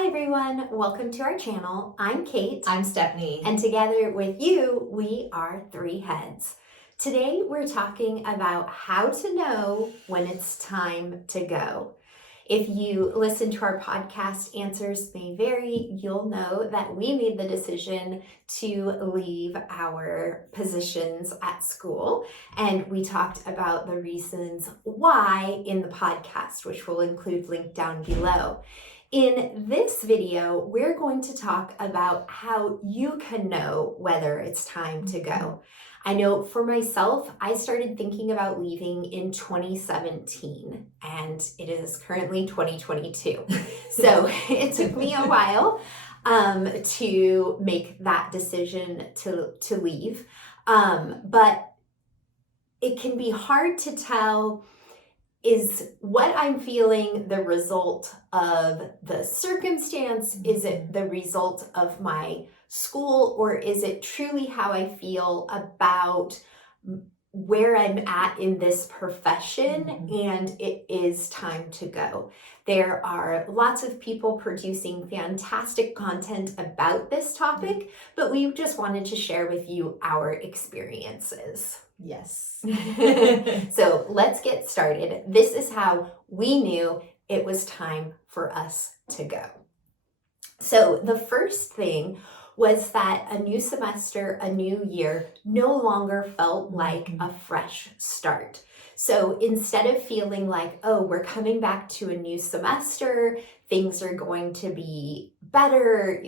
Hi everyone, welcome to our channel. I'm Kate. I'm Stephanie. And together with you, we are Three Heads. Today we're talking about how to know when it's time to go. If you listen to our podcast, Answers May Vary, you'll know that we made the decision to leave our positions at school. And we talked about the reasons why in the podcast, which we'll include linked down below. In this video, we're going to talk about how you can know whether it's time to go. I know for myself, I started thinking about leaving in 2017 and it is currently 2022. So it took me a while to make that decision to leave. But it can be hard to tell, is what I'm feeling the result of the circumstance? Is it the result of my school, or is it truly how I feel about where I'm at in this profession and it is time to go? There are lots of people producing fantastic content about this topic, but we just wanted to share with you our experiences. Yes. So let's get started. This is how we knew it was time for us to go. So the first thing was that a new semester, a new year, no longer felt like a fresh start. So instead of feeling like, oh, we're coming back to a new semester, things are going to be better,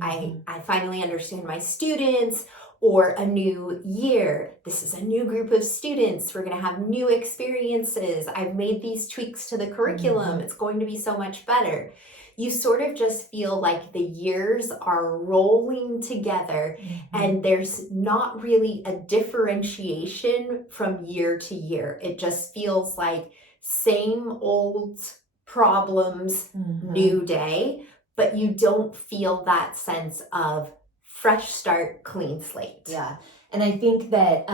I finally understand my students, or a new year, this is a new group of students, we're going to have new experiences, I've made these tweaks to the curriculum, it's going to be so much better. You sort of just feel like the years are rolling together and there's not really a differentiation from year to year. It just feels like same old problems, new day, but you don't feel that sense of fresh start, clean slate. Yeah. And I think that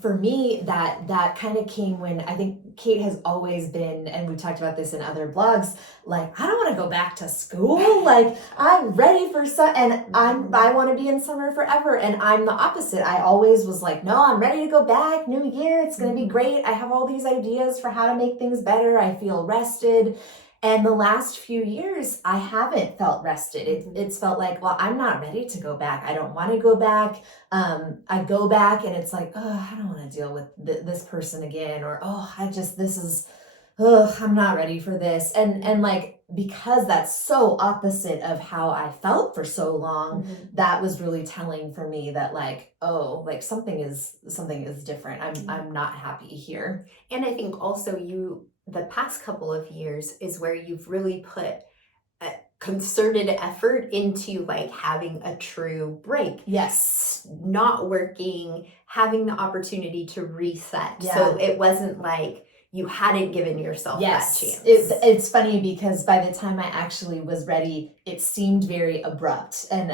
for me, that kind of came when I think Kate has always been, and we've talked about this in other blogs, like, I don't want to go back to school. Like, I'm ready for and I want to be in summer forever. And I'm the opposite. I always was like, no, I'm ready to go back. New year. It's going to be great. I have all these ideas for how to make things better. I feel rested. And the last few years, I haven't felt rested. It's felt like, well, I'm not ready to go back. I don't want to go back. I go back and it's like, oh, I don't want to deal with this person again. Or, I'm not ready for this. And like, because that's so opposite of how I felt for so long, that was really telling for me that like, oh, like something is different. I'm not happy here. And I think also the past couple of years is where you've really put a concerted effort into like having a true break. Yes. Not working, having the opportunity to reset. Yeah. So it wasn't like you hadn't given yourself that chance. It's funny because by the time I actually was ready, it seemed very abrupt. And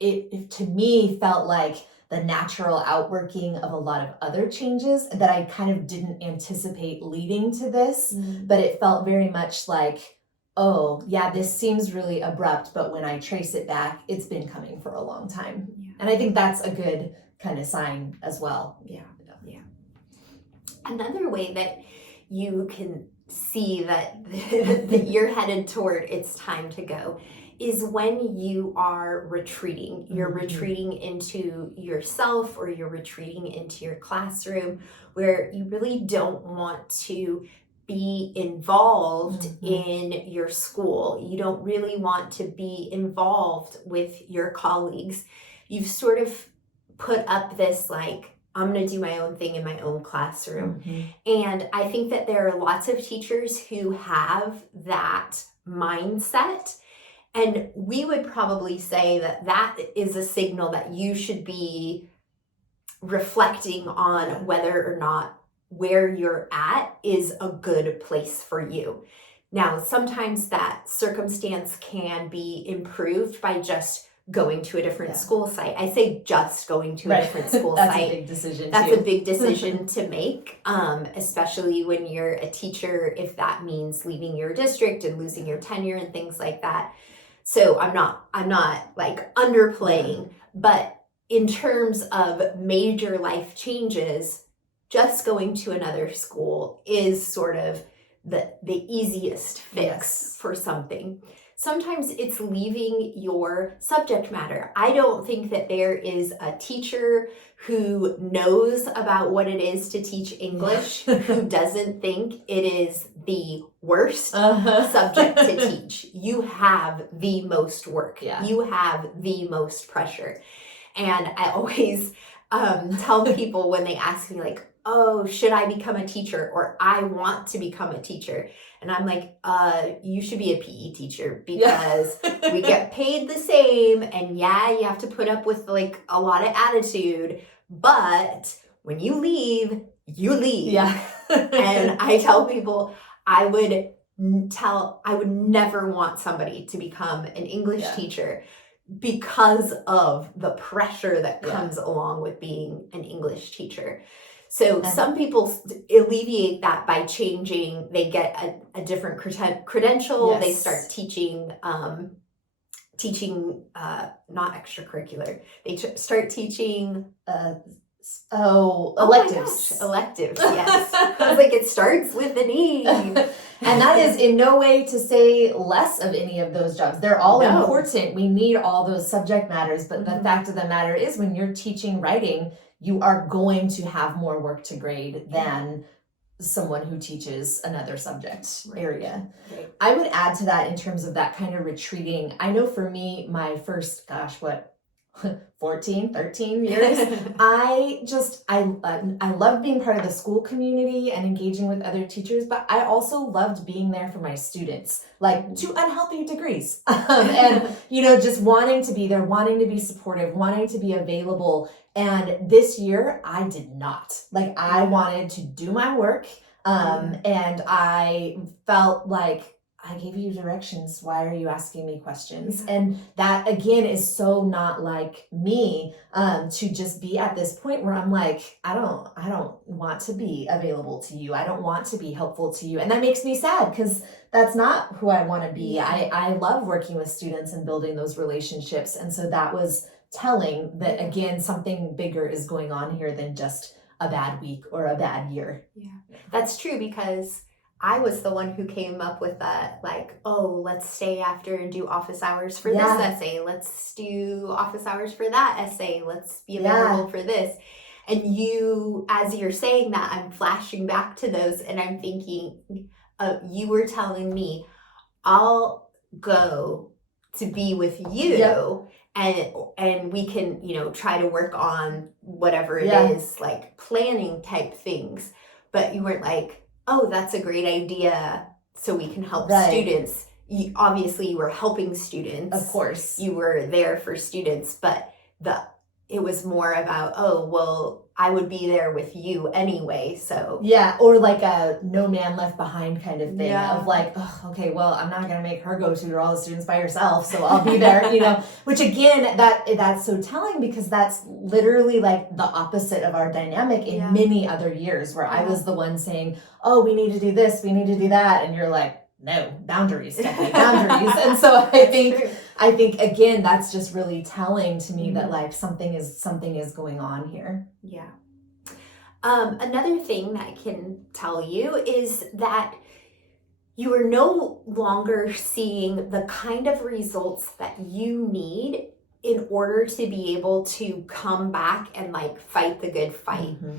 it to me felt like the natural outworking of a lot of other changes that I kind of didn't anticipate leading to this, but it felt very much like, oh yeah, this seems really abrupt, but when I trace it back, it's been coming for a long time. Yeah. And I think that's a good kind of sign as well. Yeah. Another way that you can see that you're headed toward it's time to go is when you are retreating. You're retreating into yourself, or you're retreating into your classroom, where you really don't want to be involved in your school. You don't really want to be involved with your colleagues. You've sort of put up this like, I'm going to do my own thing in my own classroom. And I think that there are lots of teachers who have that mindset. And we would probably say that that is a signal that you should be reflecting on whether or not where you're at is a good place for you. Now, sometimes that circumstance can be improved by just going to a different Yeah. school site. I say just going to a Right. different school That's site. a big decision That's too. a big decision to make, especially when you're a teacher, if that means leaving your district and losing your tenure and things like that. So I'm not like underplaying, but in terms of major life changes, just going to another school is sort of the easiest fix Yes. for something. Sometimes it's leaving your subject matter. I don't think that there is a teacher who knows about what it is to teach English who doesn't think it is the worst subject to teach. You have the most work. Yeah. You have the most pressure. And I always tell people when they ask me like, oh, should I become a teacher? Or I want to become a teacher. And I'm like, you should be a PE teacher because we get paid the same. And yeah, you have to put up with like a lot of attitude. But when you leave, you leave. Yeah. And I tell people I would never want somebody to become an English teacher because of the pressure that comes along with being an English teacher. So some people alleviate that by changing. They get a different credential. Yes. They start teaching, not extracurricular. They start teaching. Electives. Electives, yes. I was like, it starts with an E. And that is in no way to say less of any of those jobs. They're all No. important. We need all those subject matters. But the fact of the matter is, when you're teaching writing, you are going to have more work to grade than someone who teaches another subject area. Right. I would add to that in terms of that kind of retreating. I know for me, my first, 14, 13 years, I loved being part of the school community and engaging with other teachers, but I also loved being there for my students, like to unhealthy degrees. And, just wanting to be there, wanting to be supportive, wanting to be available. And this year I did not. I wanted to do my work. And I felt like, I gave you directions. Why are you asking me questions? Yeah. And that again is so not like me, to just be at this point where I'm like, I don't want to be available to you. I don't want to be helpful to you. And that makes me sad because that's not who I want to be. I love working with students and building those relationships. And so that was telling that, again, something bigger is going on here than just a bad week or a bad year. Yeah, that's true, because I was the one who came up with that, like, oh, let's stay after and do office hours for this essay. Let's do office hours for that essay. Let's be available for this. And you, as you're saying that, I'm flashing back to those and I'm thinking, you were telling me, I'll go to be with you and we can, try to work on whatever it is, like planning type things. But you weren't like, oh, that's a great idea, so we can help students. Obviously, you were helping students. Of course. You were there for students, but it was more about, oh, well, I would be there with you anyway, so. Yeah, or like a no man left behind kind of thing of like, oh, okay, well, I'm not going to make her go tutor all the students by herself, so I'll be there, which again, that's so telling because that's literally like the opposite of our dynamic in many other years where I was the one saying, oh, we need to do this, we need to do that, and you're like, no, boundaries, Stephanie, boundaries. And so I think again, that's just really telling to me that like something is going on here. Yeah. Another thing that I can tell you is that you are no longer seeing the kind of results that you need in order to be able to come back and like fight the good fight. Mm-hmm.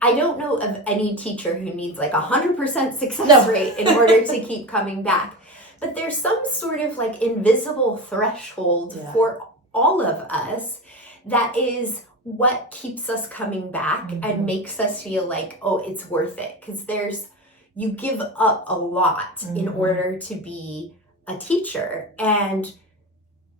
I don't know of any teacher who needs like 100% success rate in order to keep coming back. But there's some sort of like invisible threshold for all of us that is what keeps us coming back and makes us feel like, oh, it's worth it. Because you give up a lot in order to be a teacher. And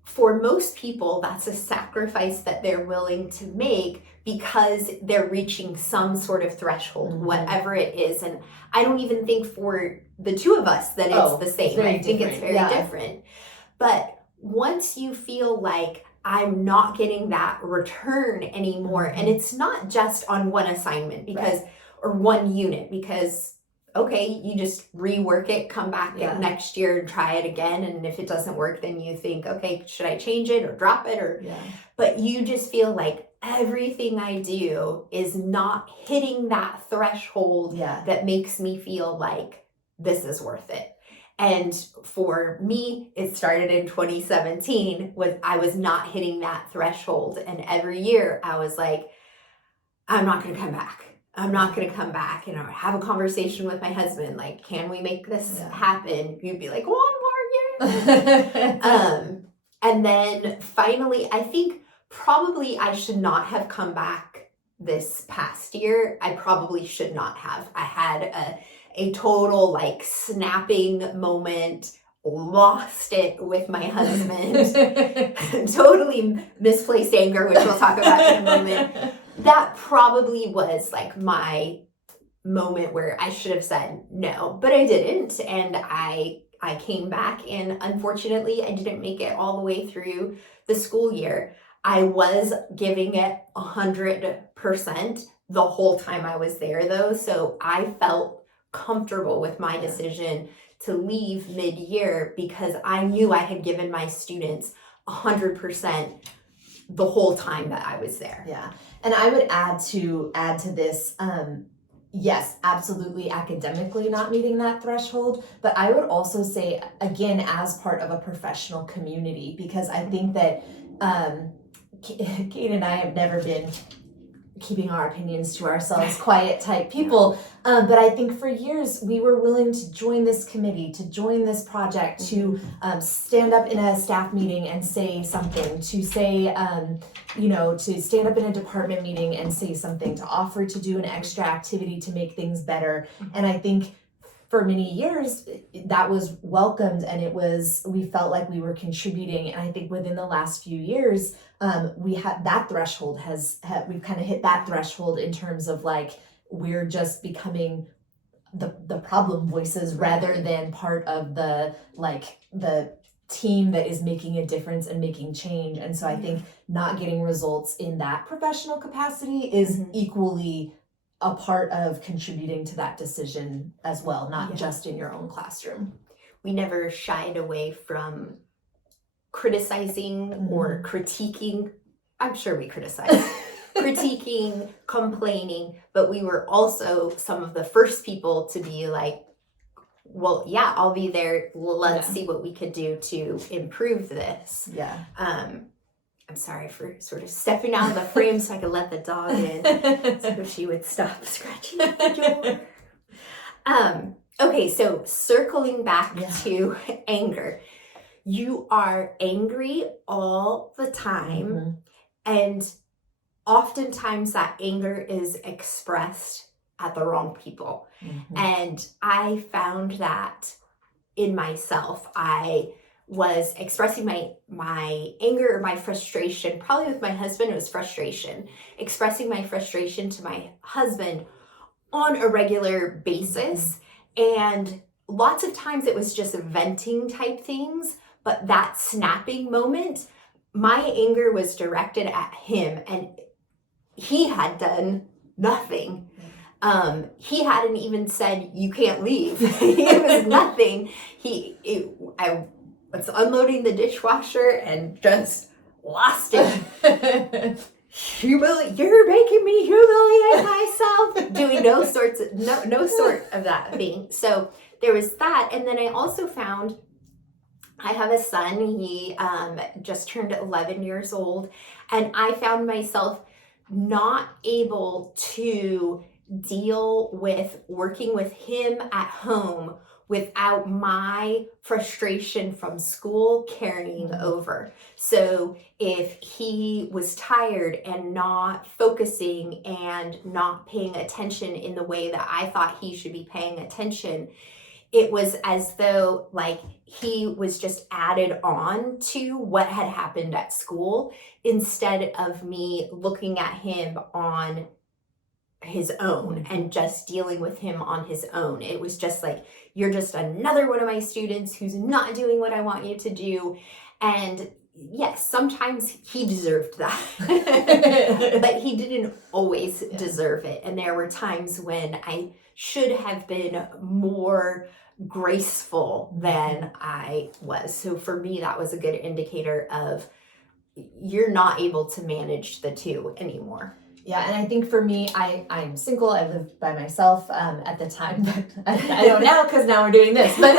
for most people, that's a sacrifice that they're willing to make because they're reaching some sort of threshold, whatever it is. And I don't even think for the two of us that it's the same. I think it's very different. But once you feel like I'm not getting that return anymore. Mm-hmm. And it's not just on one assignment because, Right. or one unit, because, okay, you just rework it, come back next year and try it again. And if it doesn't work, then you think, okay, should I change it or drop it? Or, but you just feel like everything I do is not hitting that threshold that makes me feel like this is worth it. And for me, it started in 2017 I was not hitting that threshold. And every year I was like, I'm not going to come back. I'm not going to come back. And I would have a conversation with my husband, like, can we make this happen? You'd be like, 1 more year. And then finally, I think probably I should not have come back this past year. I probably should not have. I had a total like snapping moment, lost it with my husband, totally misplaced anger, which we'll talk about in a moment. That probably was like my moment where I should have said no, but I didn't. And I came back, and unfortunately I didn't make it all the way through the school year. I was giving it 100% the whole time I was there though. So I felt comfortable with my decision to leave mid-year because I knew I had given my students 100% the whole time that I was there. Yeah. And I would add to this, yes, absolutely academically not meeting that threshold, but I would also say, again, as part of a professional community, because I think that Kate and I have never been keeping our opinions to ourselves, quiet type people. But I think for years we were willing to join this committee, to join this project, to stand up in a staff meeting and say something, to say, to stand up in a department meeting and say something, to offer to do an extra activity to make things better. And I think for many years that was welcomed, and we felt like we were contributing. And I think within the last few years, we had that threshold we've kind of hit that threshold in terms of like, we're just becoming the problem voices rather than part of the team that is making a difference and making change. And so I think not getting results in that professional capacity is equally a part of contributing to that decision as well, not just in your own classroom. We never shied away from criticizing or critiquing. I'm sure we criticized, critiquing, complaining, but we were also some of the first people to be like, well, yeah, I'll be there. Let's see what we could do to improve this. Yeah. I'm sorry for sort of stepping out of the frame so I could let the dog in so she would stop scratching at the door. Okay, so circling back to anger. You are angry all the time, and oftentimes that anger is expressed at the wrong people. And I found that in myself. I was expressing my anger or my frustration, probably with my husband, it was frustration, expressing my frustration to my husband on a regular basis. And lots of times it was just venting type things, but that snapping moment, my anger was directed at him, and he had done nothing. He hadn't even said, you can't leave. It was nothing. I was unloading the dishwasher and just lost it. You're making me humiliate myself. Doing no sort of that thing. So there was that. And then I also found, I have a son. He just turned 11 years old. And I found myself not able to deal with working with him at home without my frustration from school carrying over. So if he was tired and not focusing and not paying attention in the way that I thought he should be paying attention, it was as though like he was just added on to what had happened at school instead of me looking at him on his own and just dealing with him on his own. It was just like, you're just another one of my students who's not doing what I want you to do. And yes, sometimes he deserved that, but he didn't always deserve it. And there were times when I should have been more graceful than I was. So for me, that was a good indicator of you're not able to manage the two anymore. Yeah, and I think for me, I'm single. I lived by myself at the time, but I don't now because now we're doing this. But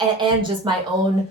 and just my own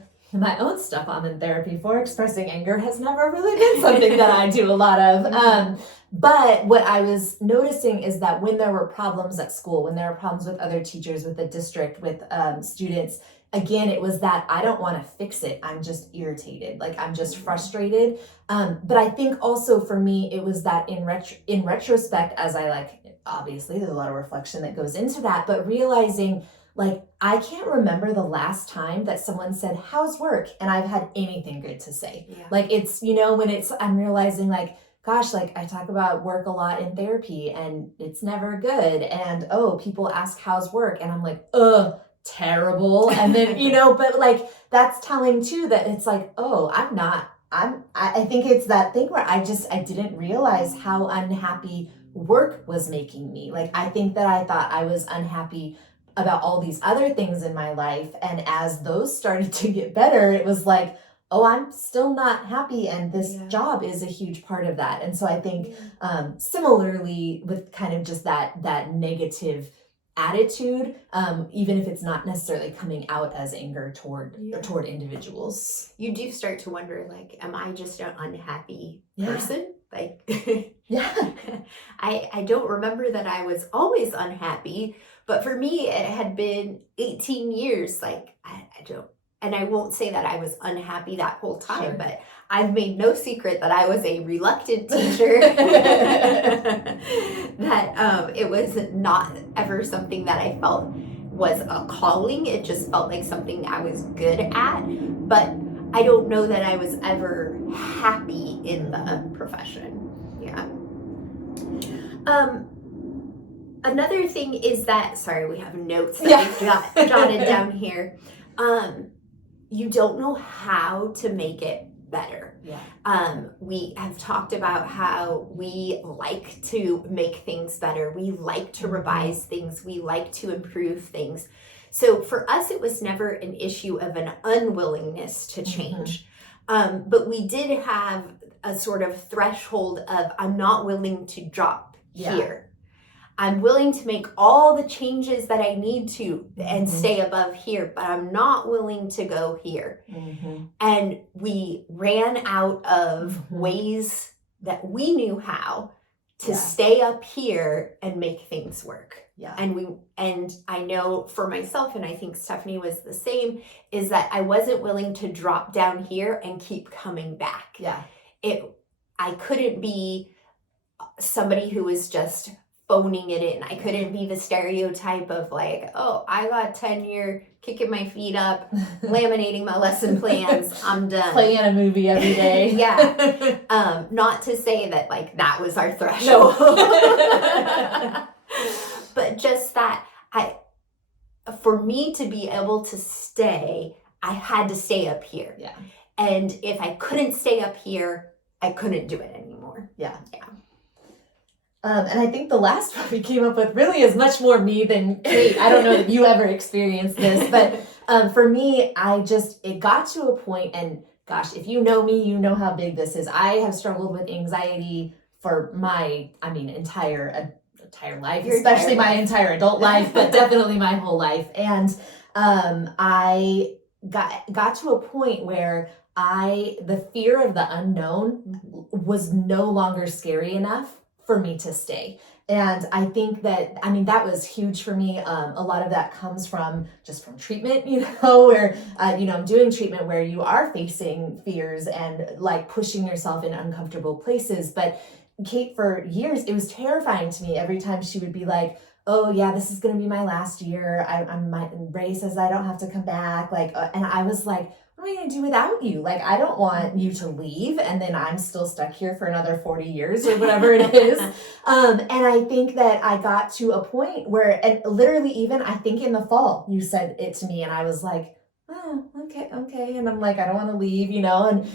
stuff I'm in therapy for. Expressing anger has never really been something that I do a lot of. But what I was noticing is that when there were problems at school, when there were problems with other teachers, with the district, with students, again, it was that I don't want to fix it. I'm just irritated. Like I'm just frustrated. But I think also for me, it was that in retrospect, as I obviously there's a lot of reflection that goes into that, but realizing like, I can't remember the last time that someone said, how's work? And I've had anything good to say. Yeah. Like it's, when I'm realizing like, gosh, like I talk about work a lot in therapy and it's never good. And, people ask how's work? And I'm like, terrible. And then, but like, that's telling too, that it's like, I think it's that thing where I didn't realize how unhappy work was making me. Like, I think that I thought I was unhappy about all these other things in my life. And as those started to get better, it was like, I'm still not happy. And this job is a huge part of that. And so I think similarly with kind of just that negative attitude, even if it's not necessarily coming out as anger toward individuals. You do start to wonder, like, am I just an unhappy person? Like, I don't remember that I was always unhappy, but for me, it had been 18 years. Like, I don't, and I won't say that I was unhappy that whole time, but I've made no secret that I was a reluctant teacher, that it was not ever something that I felt was a calling. It just felt like something I was good at, but I don't know that I was ever happy in the profession. Yeah. Another thing is that, sorry, we have notes that we've got jotted down here. You don't know how to make it better. We have talked about how we like to make things better. We like to revise things. We like to improve things. So for us, it was never an issue of an unwillingness to change. But we did have a sort of threshold of, I'm not willing to drop here. I'm willing to make all the changes that I need to and stay above here, but I'm not willing to go here. And we ran out of ways that we knew how to stay up here and make things work. And I know for myself, and I think Stephanie was the same, is that I wasn't willing to drop down here and keep coming back. I couldn't be somebody who was just phoning it in. I couldn't be the stereotype of like, I got tenure, kicking my feet up, laminating my lesson plans, I'm done. Playing a movie every day. Not to say that like that was our threshold. No. But just that for me to be able to stay, I had to stay up here. And if I couldn't stay up here, I couldn't do it anymore. And I think the last one we came up with really is much more me than Kate. I don't know if you ever experienced this, but for me, it got to a point, and gosh, if you know me, you know how big this is. I have struggled with anxiety for my, entire life, especially my entire adult life, but definitely my whole life. And I got to a point where the fear of the unknown was no longer scary enough for me to stay. And I think that was huge for me. A lot of that comes from treatment, where, I'm doing treatment where you are facing fears and like pushing yourself in uncomfortable places. But Kate, for years, it was terrifying to me every time she would be like, this is going to be my last year. Ray says I don't have to come back. And I was like, what am I going to do without you? Like, I don't want you to leave and then I'm still stuck here for another 40 years or whatever it is. And I think that I got to a point where, and literally even I think in the fall, you said it to me and I was like, okay. And I'm like, I don't want to leave, and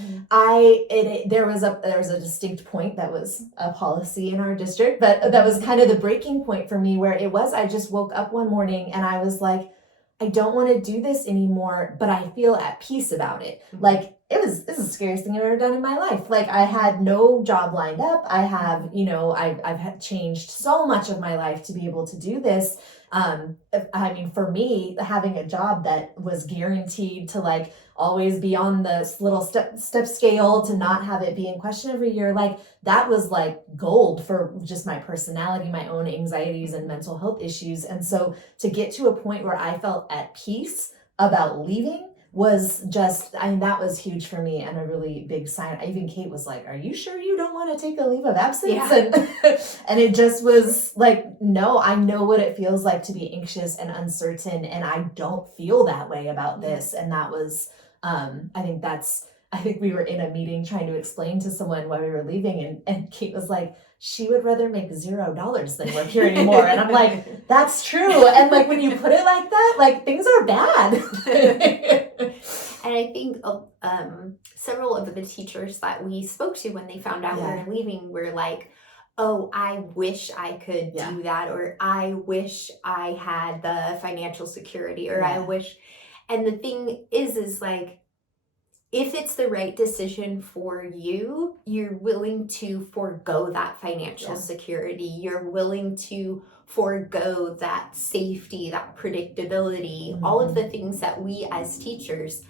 there was a distinct point that was a policy in our district, but that was kind of the breaking point for me, where I just woke up one morning and I was like, I don't want to do this anymore, but I feel at peace about it. Like, this is the scariest thing I've ever done in my life. Like, I had no job lined up. I have, I've had changed so much of my life to be able to do this. I mean, for me, having a job that was guaranteed to like always be on this little step scale, to not have it be in question every year, like that was like gold for just my personality, my own anxieties and mental health issues. And so to get to a point where I felt at peace about leaving was just, that was huge for me, and a really big sign. Even Kate was like, are you sure you don't want to take a leave of absence? Yeah. And it just was like, no, I know what it feels like to be anxious and uncertain, and I don't feel that way about this. And that was, I think we were in a meeting trying to explain to someone why we were leaving, and Kate was like, she would rather make $0 than work here anymore. And I'm like, that's true. And like, when you put it like that, like things are bad. And I think several of the teachers that we spoke to when they found out we were leaving were like, oh, I wish I could do that, or I wish I had the financial security, or I wish. And the thing is like, if it's the right decision for you, you're willing to forego that financial security. You're willing to forego that safety, that predictability, all of the things that we as teachers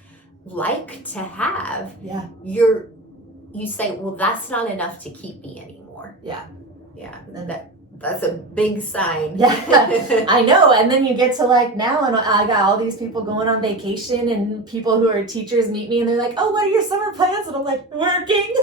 like to have. Yeah. You say, well, that's not enough to keep me anymore. Yeah. Yeah. And that's a big sign. Yeah, I know. And then you get to like now, and I got all these people going on vacation, and people who are teachers meet me and they're like, oh, what are your summer plans? And I'm like, working.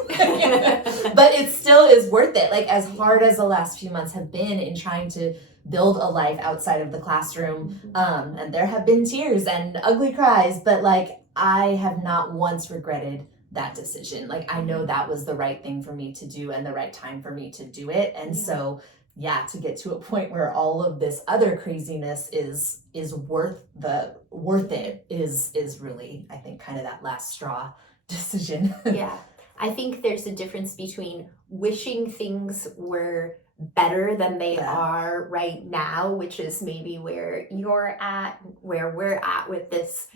But it still is worth it. Like, as hard as the last few months have been in trying to build a life outside of the classroom, and there have been tears and ugly cries, but like, I have not once regretted that decision. Like, I know that was the right thing for me to do and the right time for me to do it. And so to get to a point where all of this other craziness is worth it is really, I think, kind of that last straw decision. Yeah. I think there's a difference between wishing things were better than they are right now, which is maybe where you're at, where we're at with this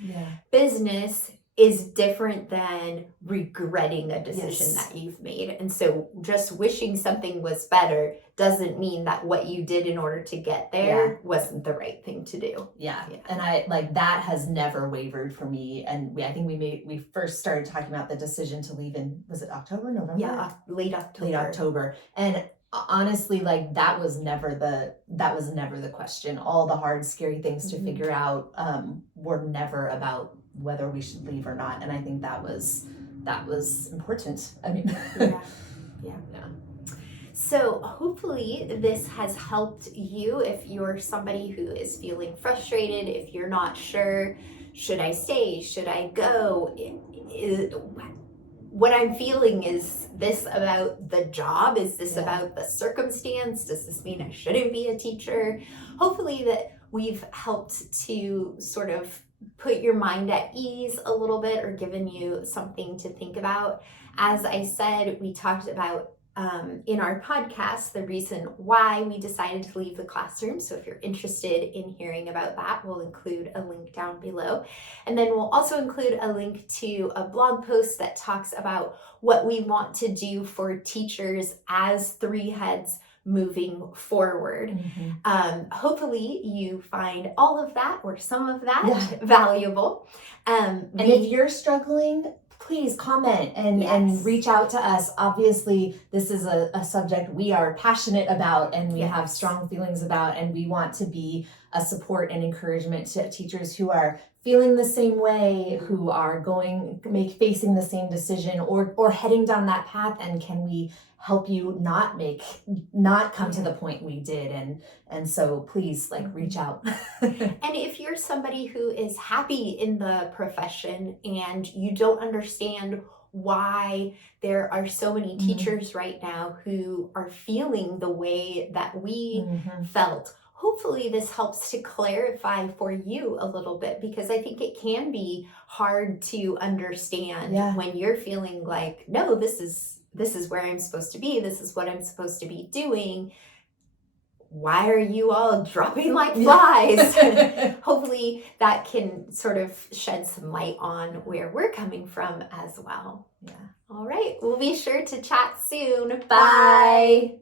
business, is different than regretting a decision that you've made. And so just wishing something was better doesn't mean that what you did in order to get there wasn't the right thing to do. Yeah. And I like that has never wavered for me. And I think we first started talking about the decision to leave in, was it October, November? Yeah, late October. And honestly, like that was never the question. All the hard, scary things to figure out were never about whether we should leave or not. And I think that was important. I mean, yeah. So hopefully this has helped you if you're somebody who is feeling frustrated, if you're not sure, should I stay, should I go? What I'm feeling, is this about the job? Is this about the circumstance? Does this mean I shouldn't be a teacher? Hopefully that we've helped to sort of put your mind at ease a little bit, or given you something to think about. As I said, we talked about in our podcast the reason why we decided to leave the classroom. So if you're interested in hearing about that, we'll include a link down below. And then we'll also include a link to a blog post that talks about what we want to do for teachers as three heads moving forward. Hopefully you find all of that or some of that valuable. And if you're struggling, please comment and reach out to us. Obviously, this is a subject we are passionate about and we have strong feelings about, and we want to be a support and encouragement to teachers who are feeling the same way, who are facing the same decision or heading down that path. And can we help you not come to the point we did? And so please reach out. And if you're somebody who is happy in the profession and you don't understand why there are so many teachers right now who are feeling the way that we felt, hopefully this helps to clarify for you a little bit, because I think it can be hard to understand when you're feeling like, no, this is where I'm supposed to be. This is what I'm supposed to be doing. Why are you all dropping like flies? Hopefully that can sort of shed some light on where we're coming from as well. Yeah. All right. We'll be sure to chat soon. Bye.